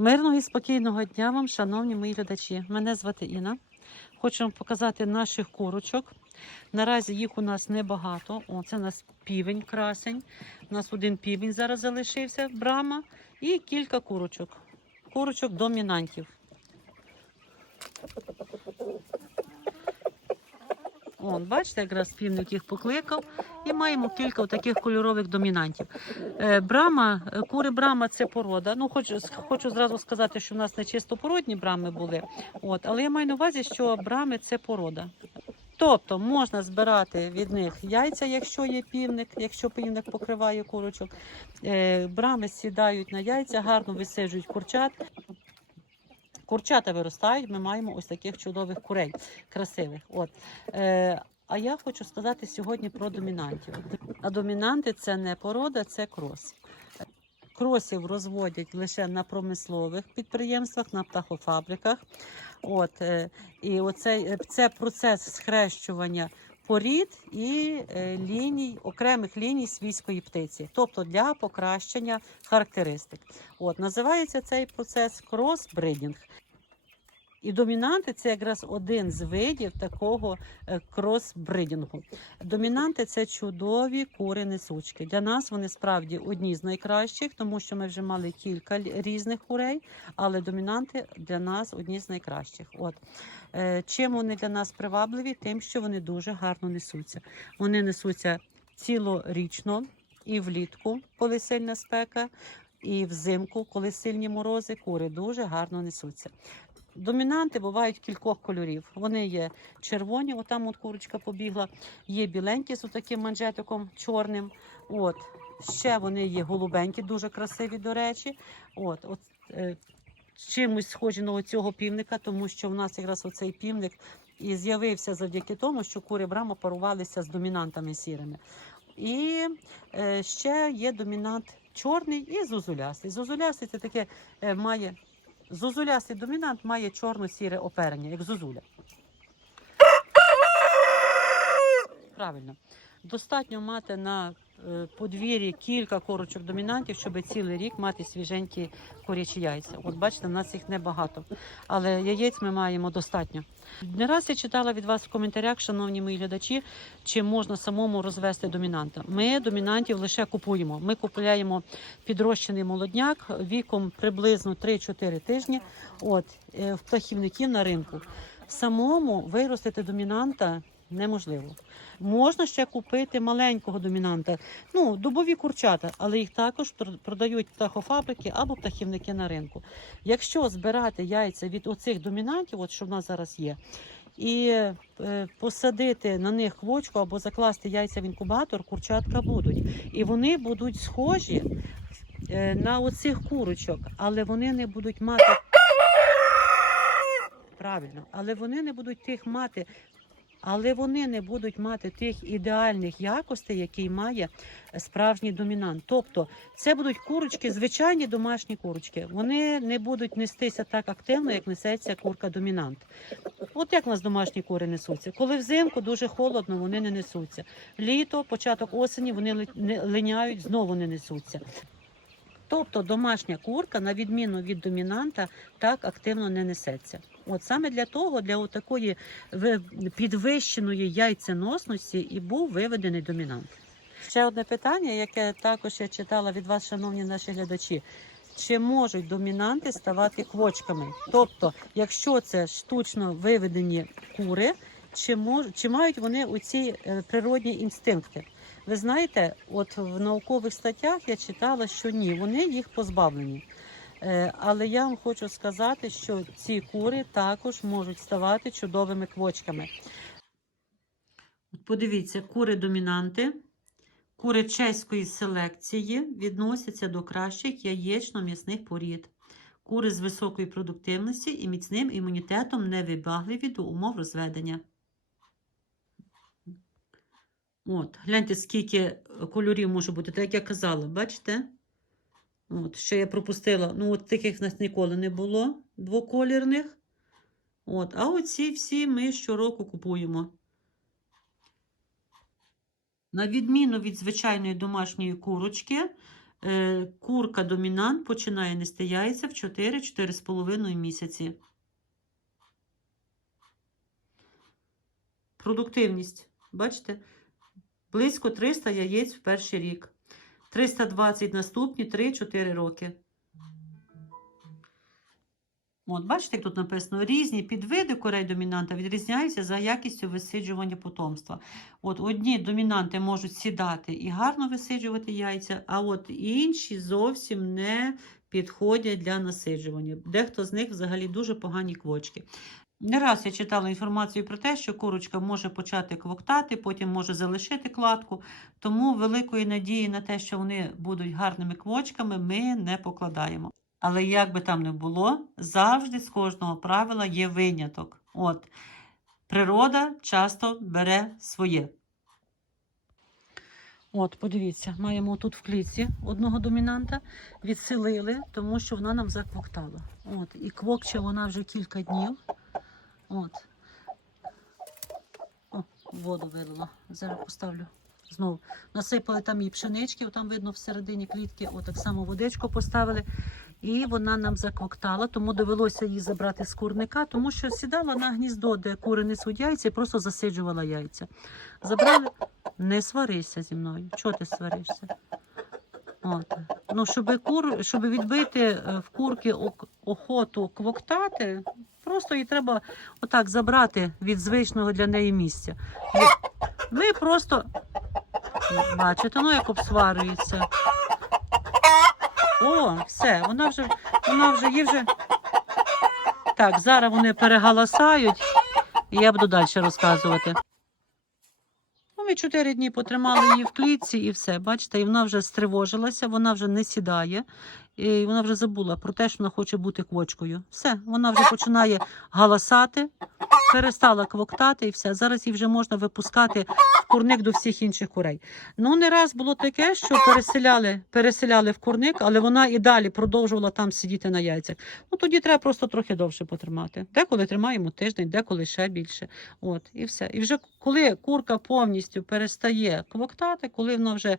Мирного і спокійного дня вам, шановні мої глядачі. Мене звати Інна. Хочу вам показати наших курочок. Наразі їх у нас небагато. О, це у нас півень, красень. У нас один півень зараз залишився, брама, і кілька курочок. Курочок домінантів. От, бачите, якраз півник їх покликав. І маємо кілька таких кольорових домінантів. Е, Брама, е, кури брама це порода. Ну, хочу, хочу зразу сказати, що в нас не чистопородні брами були. От, але я маю на увазі, що брами це порода. Тобто можна збирати від них яйця, якщо є півник, якщо півник покриває курочок. Е, Брами сідають на яйця, гарно висиджують курчат. Курчата виростають, ми маємо ось таких чудових курей, красивих. От. Е, а я хочу сказати сьогодні про домінантів. А домінанти це не порода, це крос. Кросів розводять лише на промислових підприємствах, на птахофабриках. От, е, і оцей, е, це процес схрещування порід і е, ліній, окремих ліній свійської птиці, тобто для покращення характеристик. От, називається цей процес кросбридінг. І домінанти це якраз один з видів такого е, кросбридінгу. Домінанти це чудові кури несучки. Для нас вони справді одні з найкращих, тому що ми вже мали кілька різних курей, але домінанти для нас одні з найкращих. От Е, чим вони для нас привабливі? Тим, що вони дуже гарно несуться. Вони несуться цілорічно і влітку, коли сильна спека, і взимку, коли сильні морози, кури дуже гарно несуться. Домінанти бувають кількох кольорів. Вони є червоні, отам от курочка побігла, є біленькі з таким манжетиком чорним. От. Ще вони є голубенькі, дуже красиві, до речі. От, от, е, чимось схожі на цього півника, тому що в нас якраз оцей півник і з'явився завдяки тому, що кури брама парувалися з домінантами сірими. І е, ще є домінант чорний і зозулястий. Зозулястий це таке е, має. Зозулястий домінант має чорно-сіре оперення, як зозуля. Правильно. Достатньо мати на подвір'ї кілька корочок домінантів, щоб цілий рік мати свіженькі курячі яйця. От бачите, в нас їх небагато, але яєць ми маємо достатньо. Не раз я читала від вас в коментарях, шановні мої глядачі, чи можна самому розвести домінанта. Ми домінантів лише купуємо. Ми купуємо підрощений молодняк віком приблизно 3-4 тижні. От е, в птахівників на ринку. Самому виростити домінанта неможливо. Можна ще купити маленького домінанта, ну дубові курчата, але їх також пр- продають птахофабрики або птахівники на ринку. Якщо збирати яйця від оцих домінантів, от що в нас зараз є, і е, посадити на них квочку або закласти яйця в інкубатор, курчатка будуть. І вони будуть схожі е, на оцих курочок, але вони не будуть мати. Правильно, але вони не будуть тих мати. Але вони не будуть мати тих ідеальних якостей, які має справжній домінант. Тобто це будуть курочки, звичайні домашні курочки. Вони не будуть нестися так активно, як несеться курка домінант. От як у нас домашні кури несуться. Коли взимку дуже холодно, вони не несуться. Літо, початок осені, вони ли- линяють, знову не несуться. Тобто домашня курка, на відміну від домінанта, так активно не несеться. От саме для того, для такої підвищеної яйценосності і був виведений домінант. Ще одне питання, яке також я читала від вас, шановні наші глядачі. Чи можуть домінанти ставати квочками? Тобто, якщо це штучно виведені кури, чи мож, чи мають вони оці е, природні інстинкти? Ви знаєте, от в наукових статтях я читала, що ні, вони їх позбавлені. Е, Але я вам хочу сказати, що ці кури також можуть ставати чудовими квочками. Подивіться, кури домінанти, кури чеської селекції відносяться до кращих яєчно-м'ясних порід. Кури з високою продуктивністю і міцним імунітетом невибагливі до умов розведення. От, гляньте, скільки кольорів може бути, так як я казала, бачите? От, що я пропустила. Ну, от таких в нас ніколи не було двоколірних. От, а оці всі ми щороку купуємо. На відміну від звичайної домашньої курочки, Е, курка домінант починає нести яйця в 4-4,5 місяці. Продуктивність. Бачите? Близько 300 яєць в перший рік. 320 наступні 3-4 роки. От, бачите, як тут написано, різні підвиди курей домінанта відрізняються за якістю висиджування потомства. От одні домінанти можуть сідати і гарно висиджувати яйця, а от інші зовсім не підходять для насиджування. Дехто з них взагалі дуже погані квочки. Не раз я читала інформацію про те, що курочка може почати квоктати, потім може залишити кладку. Тому великої надії на те, що вони будуть гарними квочками, ми не покладаємо. Але як би там не було, завжди з кожного правила є виняток. От природа часто бере своє. От, подивіться, маємо тут в клітці одного домінанта, відселили, тому що вона нам заквоктала. От, і квокче вона вже кілька днів. От. О, воду вилила. Зараз поставлю. Знову насипали там і пшенички, там видно всередині клітки, отак само водичку поставили. І вона нам заквоктала, тому довелося її забрати з курника, тому що сідала на гніздо, де кури несуть яйця, і просто засиджувала яйця. Забрали, не сварися зі мною. Чого ти сваришся? От. Ну, щоб, кур, щоб відбити е, в курки охоту квоктати, просто її треба отак забрати від звичного для неї місця. Ви, ви просто бачите, ну як обсварюється. О, все, вона вже, вона вже їй вже. Так, зараз вони переголосають, і я буду далі розказувати. Ми чотири дні потримали її в клітці і все. Бачите, і вона вже стривожилася, вона вже не сідає, і вона вже забула про те, що вона хоче бути квочкою. Все, вона вже починає галасати, перестала квоктати і все. Зараз її вже можна випускати курник до всіх інших курей. Ну, не раз було таке, що переселяли, переселяли в курник, але вона і далі продовжувала там сидіти на яйцях. Ну тоді треба просто трохи довше потримати. Деколи тримаємо тиждень, деколи ще більше. От, і все. І вже коли курка повністю перестає квоктати, коли вона вже е,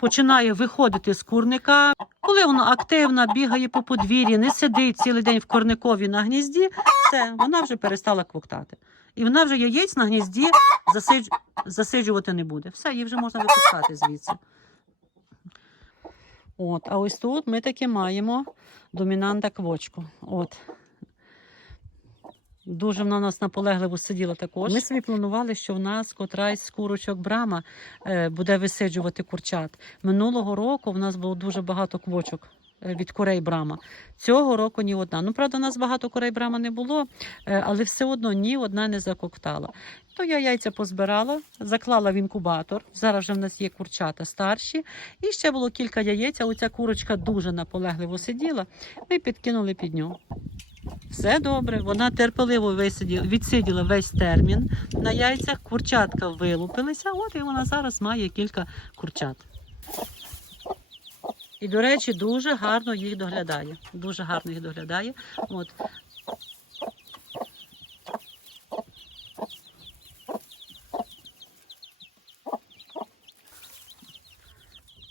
починає виходити з курника, коли вона активна, бігає по подвір'ї, не сидить цілий день в корникові на гнізді, все, вона вже перестала квоктати. І вона вже яєць на гнізді засидж... засиджувати не буде. Все, її вже можна випускати звідси. От, а ось тут ми таки маємо домінанта квочку. От. Дуже вона у нас наполегливо сиділа також. Ми собі планували, що в нас котрась з курочок брама е, буде висиджувати курчат. Минулого року в нас було дуже багато квочок від курей брама. Цього року ні одна. Ну, правда, у нас багато курей брама не було, е, але все одно ні одна не закоктала. То я яйця позбирала, заклала в інкубатор. Зараз вже в нас є курчата старші. І ще було кілька яєць, а оця курочка дуже наполегливо сиділа. Ми підкинули під нього. Все добре, вона терпеливо висиділа, відсиділа весь термін на яйцях, курчатка вилупилися, от і вона зараз має кілька курчат. І, до речі, дуже гарно їх доглядає. Дуже гарно їх доглядає. От.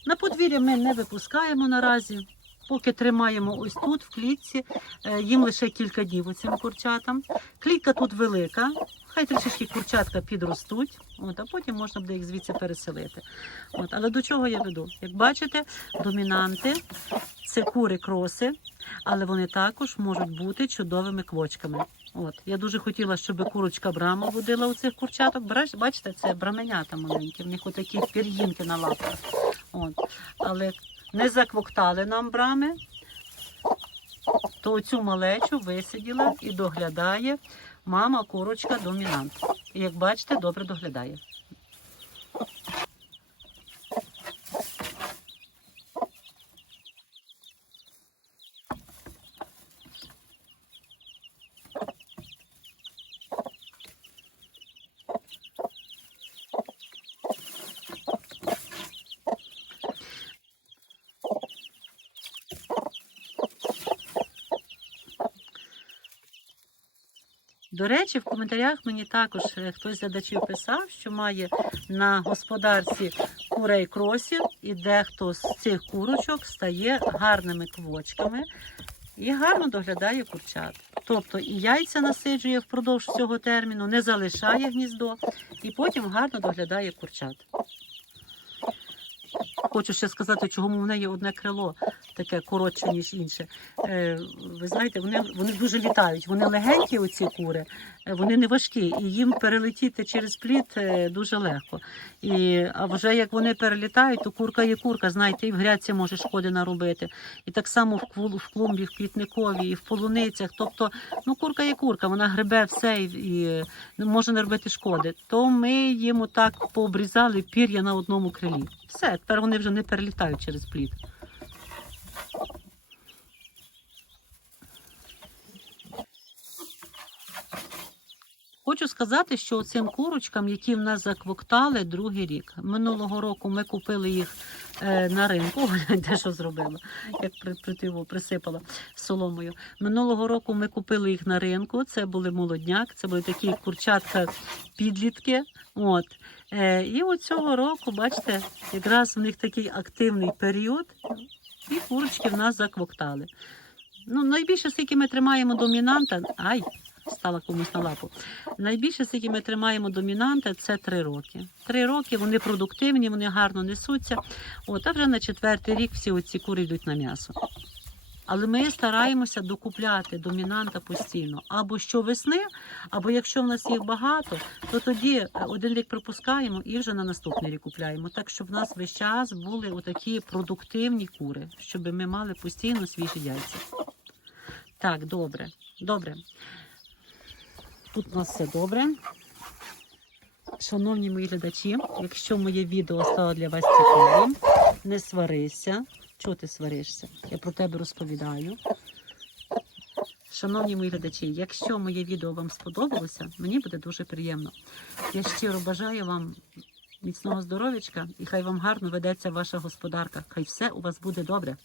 На подвір'я ми не випускаємо наразі. Поки тримаємо ось тут, в клітці, Е, їм лише кілька днів оцим курчатам. Клітка тут велика, хай трішечки курчатка підростуть, от, а потім можна буде їх звідси переселити. От, але до чого я веду? Як бачите, домінанти це кури кроси, але вони також можуть бути чудовими квочками. От, я дуже хотіла, щоб курочка брама водила у цих курчаток. Бачите, це браменята маленькі, в них отакі пір'їнки на лапах. От, але не заквоктали нам брами, то цю малечу висиділа і доглядає мама курочка домінант. Як бачите, добре доглядає. До речі, в коментарях мені також е, хтось з глядачів писав, що має на господарці курей кросів, і дехто з цих курочок стає гарними квочками і гарно доглядає курчат. Тобто і яйця насиджує впродовж цього терміну, не залишає гніздо і потім гарно доглядає курчат. Хочу ще сказати, чому в неї одне крило таке коротше, ніж інше. Е, ви знаєте, вони, вони дуже літають. Вони легенькі, оці кури, вони не важкі, і їм перелетіти через плід е, дуже легко. І, а вже як вони перелітають, то курка є курка, знаєте, і в грядці може шкоди наробити. І так само в, клумбі, в квітникові, і в полуницях. Тобто, ну курка є курка, вона гребе все і, і може не робити шкоди. То ми їм отак пообрізали пір'я на одному крилі. Все, тепер вони вже не перелітають через плід. Хочу сказати, що цим курочкам, які в нас заквоктали другий рік. Минулого року ми купили їх е, на ринку. Гляньте, що зробила, як при, притиво присипала соломою. Минулого року ми купили їх на ринку. Це були молодняк, це були такі курчатка підлітки. От. Е, і от цього року, бачите, якраз в них такий активний період, і курочки в нас заквоктали. Ну, найбільше, скільки ми тримаємо домінанта, ай, стала комусь на лапу. Найбільше, скільки ми тримаємо домінанта, це три роки. Три роки вони продуктивні, вони гарно несуться. От, а вже на четвертий рік всі оці кури йдуть на м'ясо. Але ми стараємося докупляти домінанта постійно. Або щовесни, або якщо в нас їх багато, то тоді е, один рік пропускаємо і вже на наступний рік купляємо. Так, щоб в нас весь час були отакі продуктивні кури, щоб ми мали постійно свіжі яйця. Так, добре, добре. Тут у нас все добре. Шановні мої глядачі, якщо моє відео стало для вас цікавим, не сварися. Чого ти сваришся? Я про тебе розповідаю. Шановні мої глядачі, якщо моє відео вам сподобалося, мені буде дуже приємно. Я щиро бажаю вам міцного здоров'ячка і хай вам гарно ведеться ваша господарка. Хай все у вас буде добре.